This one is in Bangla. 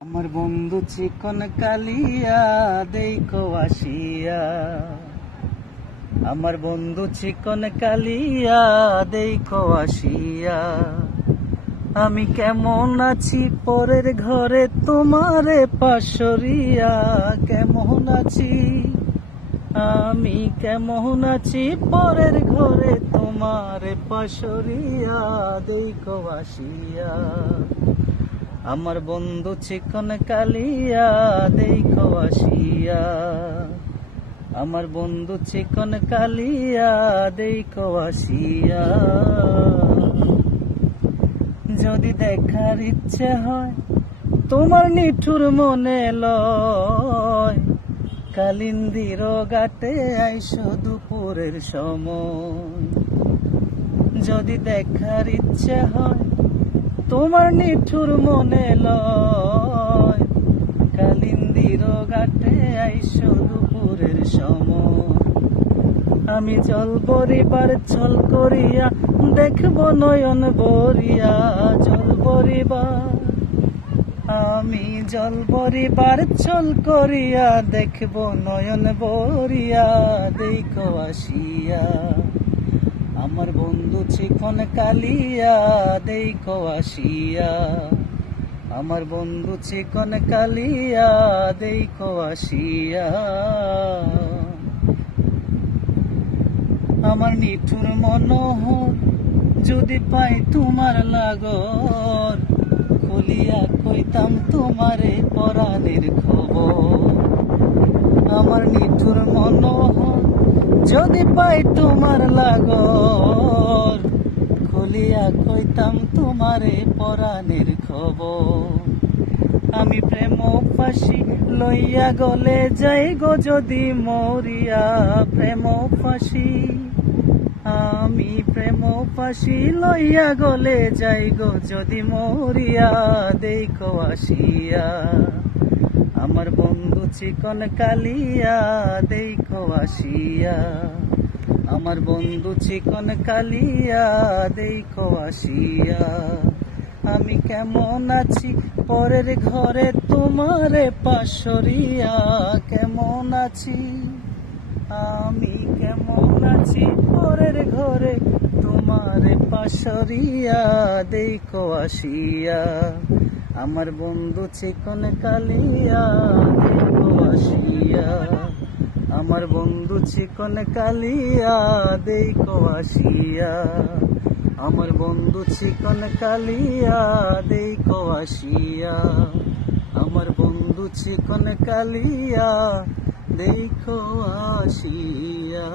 আমার বন্ধু চিকন কালিয়া দেখো আসিয়া, আমার বন্ধু চিকন কালিয়া দেখো আসিয়া। আমি কেমন আছি পরের ঘরে তোমারে পাশরিয়া, কেমন আছি আমি কেমন আছি পরের ঘরে তোমারে পাশরিয়া দেখো আসিয়া। আমার বন্ধু চিকন কালিয়া দেখো আসিয়া, আমার বন্ধু চিকন কালিয়া দেখো আসিয়া। যদি দেখার ইচ্ছে হয় তোমার নিঠুর মনে লয়, কালিন্দির ঘাটে আইসো দুপুরের সময়। যদি দেখার ইচ্ছে হয় তোমার নিঠুর মনে লয়, কালিন্দির ঘাটে আইসো দুপুরের সময়। আমি জল বরিবার ছল করিয়া দেখবো নয়ন বরিয়া, জল বরিবার আমি জল বরিবার ছল করিয়া দেখবো নয়ন বরিয়া দেখো আসিয়া। আমার বন্ধু চিকন কালিয়া দেখো আসিয়া, আমার বন্ধু চিকন কালিয়া দেখো আসিয়া। আমার নিঠুর মনোহর যদি পাই তোমার লাগর, খুলিয়া কইতাম তোমারে পরাণের খবর। আমার নিঠুর মনোহর যদি পাই তোমার লাগর, খুলিয়া কইতাম তোমারে পরাণের খবর। আমি প্রেম ফাঁসি লইয়া গলে যাই গো যদি মরিয়া, প্রেম ফাঁসি আমি প্রেম ফাঁসি লইয়া গলে যাই গো যদি মরিয়া দেখো আসিয়া। আমার বন্ধু চিকন কালিয়া দেখো আসিয়া, আমার বন্ধু চিকন কালিয়া দেখো আসিয়া। আমি কেমন আছি পরের ঘরে তোমারে পাশরিয়া, কেমন আছি আমি কেমন আছি পরের ঘরে তোমারে পাশরিয়া দেখো আসিয়া। আমার বন্ধু চিকন কালিয়া দেখো আসিয়া, আমার বন্ধু চিকন কালিয়া দেখো আসিয়া, আমার বন্ধু চিকন কালিয়া দেখো আসিয়া, আমার বন্ধু চিকন কালিয়া দেখো আসিয়া।